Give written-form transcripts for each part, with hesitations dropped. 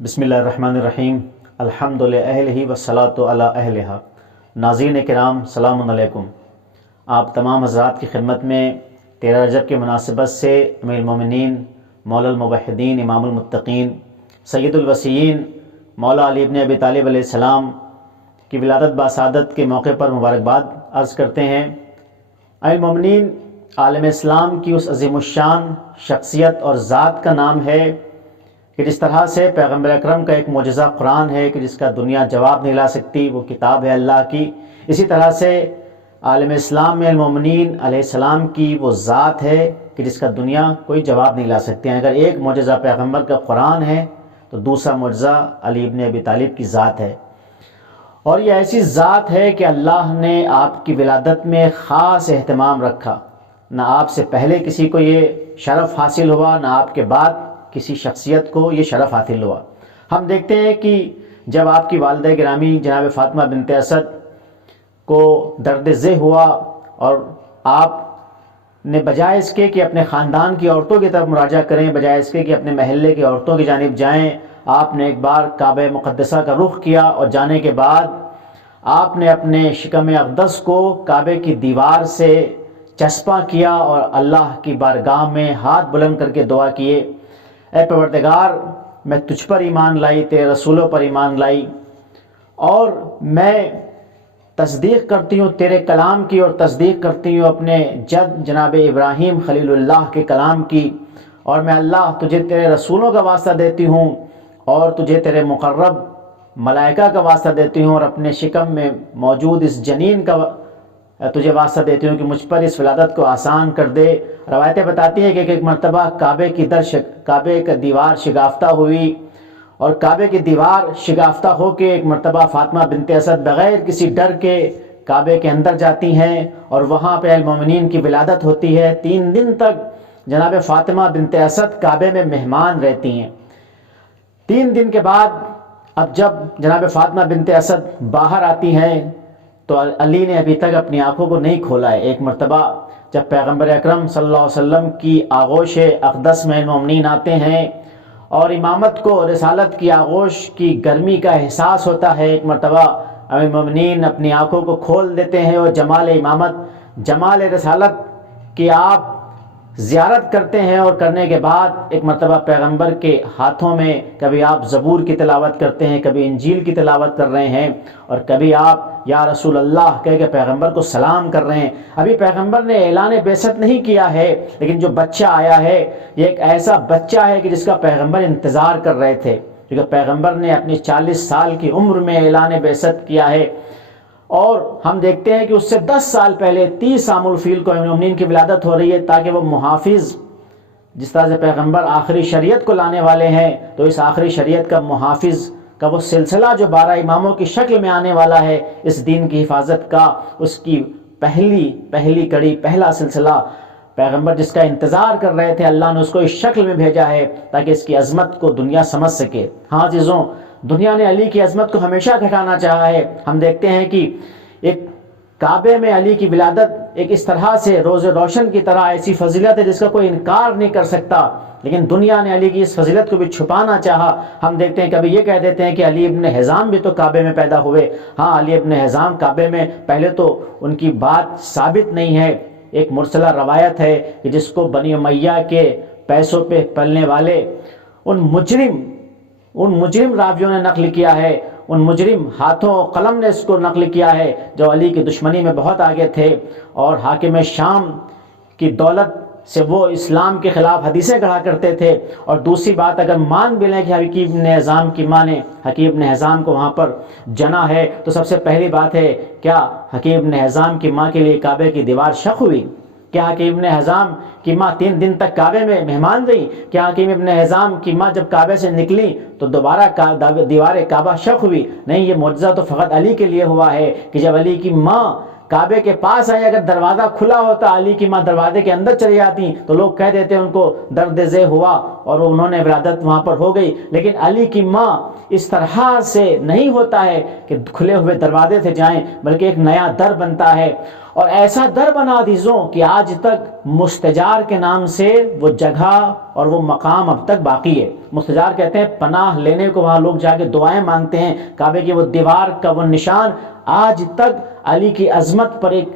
بسم اللہ الرحمن الرحیم الحمد للہ والصلاۃ علی اہلہا۔ ناظرین کرام سلام علیکم۔ آپ تمام حضرات کی خدمت میں 13 رجب کی مناسبت سے امیر المومنین مولا الموحدین امام المتقین سید الوصیین مولا علی ابن ابی طالب علیہ السلام کی ولادت باسعادت کے موقع پر مبارکباد عرض کرتے ہیں۔ امیر المومنین عالم اسلام کی اس عظیم الشان شخصیت اور ذات کا نام ہے کہ جس طرح سے پیغمبر اکرم کا ایک معجزہ قرآن ہے کہ جس کا دنیا جواب نہیں لا سکتی، وہ کتاب ہے اللہ کی، اسی طرح سے عالم اسلام میں المومنین علیہ السلام کی وہ ذات ہے کہ جس کا دنیا کوئی جواب نہیں لا سکتی۔ اگر ایک معجزہ پیغمبر کا قرآن ہے تو دوسرا معجزہ علی ابن ابی طالب کی ذات ہے، اور یہ ایسی ذات ہے کہ اللہ نے آپ کی ولادت میں خاص اہتمام رکھا۔ نہ آپ سے پہلے کسی کو یہ شرف حاصل ہوا، نہ آپ کے بعد کسی شخصیت کو یہ شرف حاصل ہوا۔ ہم دیکھتے ہیں کہ جب آپ کی والدہ گرامی جناب فاطمہ بنت اسد کو درد ذہ ہوا اور آپ نے بجائے اس کے کہ اپنے خاندان کی عورتوں کی طرف مراجعہ کریں، بجائے اس کے کہ اپنے محلے کی عورتوں کی جانب جائیں، آپ نے ایک بار کعبہ مقدسہ کا رخ کیا اور جانے کے بعد آپ نے اپنے شکم اقدس کو کعبے کی دیوار سے چسپاں کیا اور اللہ کی بارگاہ میں ہاتھ بلند کر کے دعا کیے، اے پروردگار میں تجھ پر ایمان لائی، تیرے رسولوں پر ایمان لائی، اور میں تصدیق کرتی ہوں تیرے کلام کی اور تصدیق کرتی ہوں اپنے جد جناب ابراہیم خلیل اللہ کے کلام کی، اور میں اللہ تجھے تیرے رسولوں کا واسطہ دیتی ہوں اور تجھے تیرے مقرب ملائکہ کا واسطہ دیتی ہوں اور اپنے شکم میں موجود اس جنین کا تجھے واسطہ دیتی ہوں کہ مجھ پر اس ولادت کو آسان کر دے۔ روایتیں بتاتی ہیں کہ ایک مرتبہ کعبے کا دیوار شگافتہ ہوئی، اور کعبے کی دیوار شگافتہ ہو کے ایک مرتبہ فاطمہ بنت اسد بغیر کسی ڈر کے کعبے کے اندر جاتی ہیں اور وہاں پہ المومنین کی ولادت ہوتی ہے۔ 3 دن تک جناب فاطمہ بنت اسد کعبے میں مہمان رہتی ہیں۔ 3 دن کے بعد اب جب جناب فاطمہ بنت اسد باہر آتی ہیں تو علی نے ابھی تک اپنی آنکھوں کو نہیں کھولا ہے۔ ایک مرتبہ جب پیغمبر اکرم صلی اللہ علیہ وسلم کی آغوش اقدس میں المومنین آتے ہیں اور امامت کو رسالت کی آغوش کی گرمی کا احساس ہوتا ہے، ایک مرتبہ امیر المومنین اپنی آنکھوں کو کھول دیتے ہیں اور جمال امامت، جمال رسالت کی آپ زیارت کرتے ہیں، اور کرنے کے بعد ایک مرتبہ پیغمبر کے ہاتھوں میں کبھی آپ زبور کی تلاوت کرتے ہیں، کبھی انجیل کی تلاوت کر رہے ہیں، اور کبھی آپ یا رسول اللہ کہہ کے پیغمبر کو سلام کر رہے ہیں۔ ابھی پیغمبر نے اعلان بعثت نہیں کیا ہے، لیکن جو بچہ آیا ہے یہ ایک ایسا بچہ ہے کہ جس کا پیغمبر انتظار کر رہے تھے، کیونکہ پیغمبر نے اپنی 40 سال کی عمر میں اعلان بعثت کیا ہے، اور ہم دیکھتے ہیں کہ اس سے 10 سال پہلے 30 عام الفیل کو المومنین کی ولادت ہو رہی ہے تاکہ وہ محافظ، جس طرح سے پیغمبر آخری شریعت کو لانے والے ہیں تو اس آخری شریعت کا محافظ کا وہ سلسلہ جو 12 اماموں کی شکل میں آنے والا ہے، اس دین کی حفاظت کا اس کی پہلی کڑی، پہلا سلسلہ پیغمبر جس کا انتظار کر رہے تھے، اللہ نے اس کو اس شکل میں بھیجا ہے تاکہ اس کی عظمت کو دنیا سمجھ سکے۔ ہاں عزیزوں، دنیا نے علی کی عظمت کو ہمیشہ گھٹانا چاہا ہے۔ ہم دیکھتے ہیں کہ ایک کعبے میں علی کی ولادت ایک اس طرح سے روز روشن کی طرح ایسی فضیلت ہے جس کا کوئی انکار نہیں کر سکتا، لیکن دنیا نے علی کی اس فضیلت کو بھی چھپانا چاہا۔ ہم دیکھتے ہیں کبھی یہ کہہ دیتے ہیں کہ علی ابن حزام بھی تو کعبے میں پیدا ہوئے۔ ہاں، علی ابن حزام کعبے میں، پہلے تو ان کی بات ثابت نہیں ہے، ایک مرسلہ روایت ہے کہ جس کو بنی امیہ کے پیسوں پہ پلنے والے ان مجرم راویوں نے نقل کیا ہے، ان مجرم ہاتھوں قلم نے اس کو نقل کیا ہے جو علی کی دشمنی میں بہت آگے تھے، اور حاکم شام کی دولت سے وہ اسلام کے خلاف حدیثیں گڑھا کرتے تھے۔ اور دوسری بات، اگر مان بھی لیں کہ حکیم ابن حزام کی ماں نے حکیم ابن حزام کو وہاں پر جنا ہے، تو سب سے پہلی بات ہے، کیا حکیم ابن حزام کی ماں کے لیے کعبے کی دیوار شق ہوئی؟ کیا حکیم ابن حزام کی ماں 3 دن تک کعبے میں مہمان رہی؟ کیا حکیم ابن حزام کی ماں جب کعبے سے نکلی تو دوبارہ دیوار کعبہ شق ہوئی؟ نہیں، یہ معجزہ تو فقط علی کے لیے ہوا ہے کہ جب علی کی ماں کعبے کے پاس آئیں، اگر دروازہ کھلا ہوتا علی کی ماں دروازے کے اندر چلی جاتی تو لوگ کہہ دیتے ان کو درد ذہ ہوا اور انہوں نے ولادت وہاں پر ہو گئی، لیکن علی کی ماں اس طرح سے نہیں ہوتا ہے کہ کھلے ہوئے دروازے سے جائیں، بلکہ ایک نیا در بنتا ہے، اور ایسا در بنا عزیزوں کہ آج تک مستجار کے نام سے وہ جگہ اور وہ مقام اب تک باقی ہے۔ مستجار کہتے ہیں پناہ لینے کو، وہاں لوگ جا کے دعائیں مانگتے ہیں، کعبے کی وہ دیوار کا وہ نشان آج تک علی کی عظمت پر ایک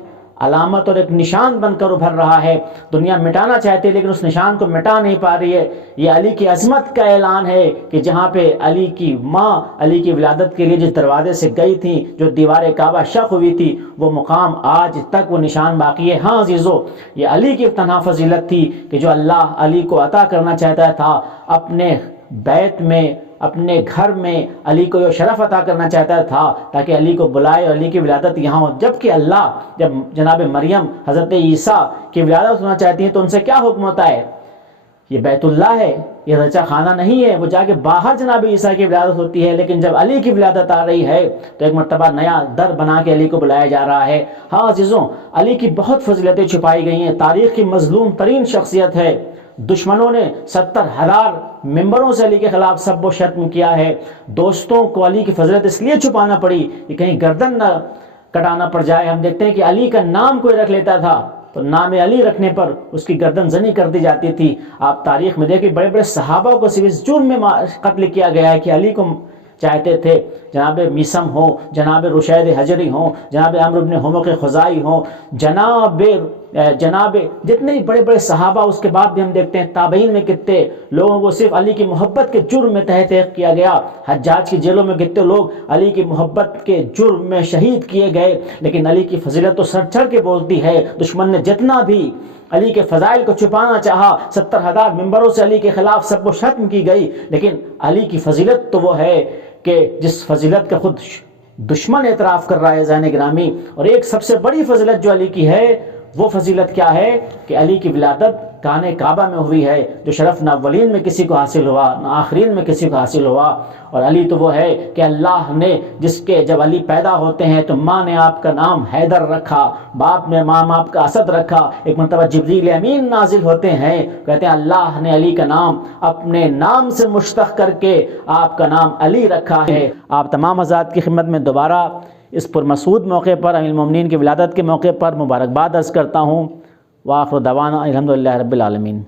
علامت اور ایک نشان بن کر ابھر رہا ہے۔ دنیا مٹانا چاہتی ہے لیکن اس نشان کو مٹا نہیں پا رہی ہے۔ یہ علی کی عظمت کا اعلان ہے کہ جہاں پہ علی کی ماں علی کی ولادت کے لیے جس دروازے سے گئی تھی، جو دیوار کعبہ شق ہوئی تھی، وہ مقام آج تک وہ نشان باقی ہے۔ ہاں عزیزو، یہ علی کی تنہا فضیلت تھی کہ جو اللہ علی کو عطا کرنا چاہتا تھا، اپنے بیت میں، اپنے گھر میں علی کو یہ شرف عطا کرنا چاہتا تھا تاکہ علی کو بلائے اور علی کی ولادت یہاں ہو۔ جبکہ اللہ جب جناب مریم حضرت عیسیٰ کی ولادت ہونا چاہتی ہیں تو ان سے کیا حکم ہوتا ہے؟ یہ بیت اللہ ہے، یہ رچا خانہ نہیں ہے، وہ جا کے باہر جناب عیسیٰ کی ولادت ہوتی ہے۔ لیکن جب علی کی ولادت آ رہی ہے تو ایک مرتبہ نیا در بنا کے علی کو بلایا جا رہا ہے۔ ہاں عزیزوں، علی کی بہت فضیلتیں چھپائی گئی ہیں، تاریخ کی مظلوم ترین شخصیت ہے۔ دشمنوں نے 70,000 ممبروں سے علی کے خلاف سب و شتم کیا ہے۔ دوستوں کو علی کی فضیلت اس لیے چھپانا پڑی کہ کہیں گردن نہ کٹانا پڑ جائے۔ ہم دیکھتے ہیں کہ علی کا نام کوئی رکھ لیتا تھا تو نام علی رکھنے پر اس کی گردن زنی کر دی جاتی تھی۔ آپ تاریخ میں دیکھیں بڑے بڑے صحابہ کو صرف اس جرم میں قتل کیا گیا ہے کہ علی کو چاہتے تھے۔ جناب میسم ہو، جناب رشید حجری ہوں، جناب عمرو بن حمق خزائی ہوں، جناب جتنے بڑے بڑے صحابہ، اس کے بعد بھی ہم دیکھتے ہیں تابعین میں کتنے لوگوں کو صرف علی کی محبت کے جرم میں تحت کیا گیا۔ حجاج کی جیلوں میں کتنے لوگ علی کی محبت کے جرم میں شہید کیے گئے۔ لیکن علی کی فضیلت تو سر چڑھ کے بولتی ہے۔ دشمن نے جتنا بھی علی کے فضائل کو چھپانا چاہا، 70,000 ممبروں سے علی کے خلاف سب کو ختم کی گئی، لیکن علی کی فضیلت تو وہ ہے کہ جس فضیلت کا خود دشمن اعتراف کر رہا ہے ذہن گرامی۔ اور ایک سب سے بڑی فضیلت جو علی کی ہے، وہ فضیلت کیا ہے کہ علی کی ولادت کعبہ کعبہ میں ہوئی ہے، جو شرف نہ اولین میں کسی کو حاصل ہوا نہ آخرین میں کسی کو حاصل ہوا۔ اور علی تو وہ ہے کہ اللہ نے جس کے جب علی پیدا ہوتے ہیں تو ماں نے آپ کا نام حیدر رکھا، باپ نے ماں آپ کا اسد رکھا۔ ایک مرتبہ جبریل امین نازل ہوتے ہیں، کہتے ہیں اللہ نے علی کا نام اپنے نام سے مشتق کر کے آپ کا نام علی رکھا ہے۔ آپ تمام حضرات کی خدمت میں دوبارہ اس پرمسعود موقع پر امیر المومنین کی ولادت کے موقع پر مبارکباد عرض کرتا ہوں۔ وآخر دعوانا الحمدللہ رب العالمین۔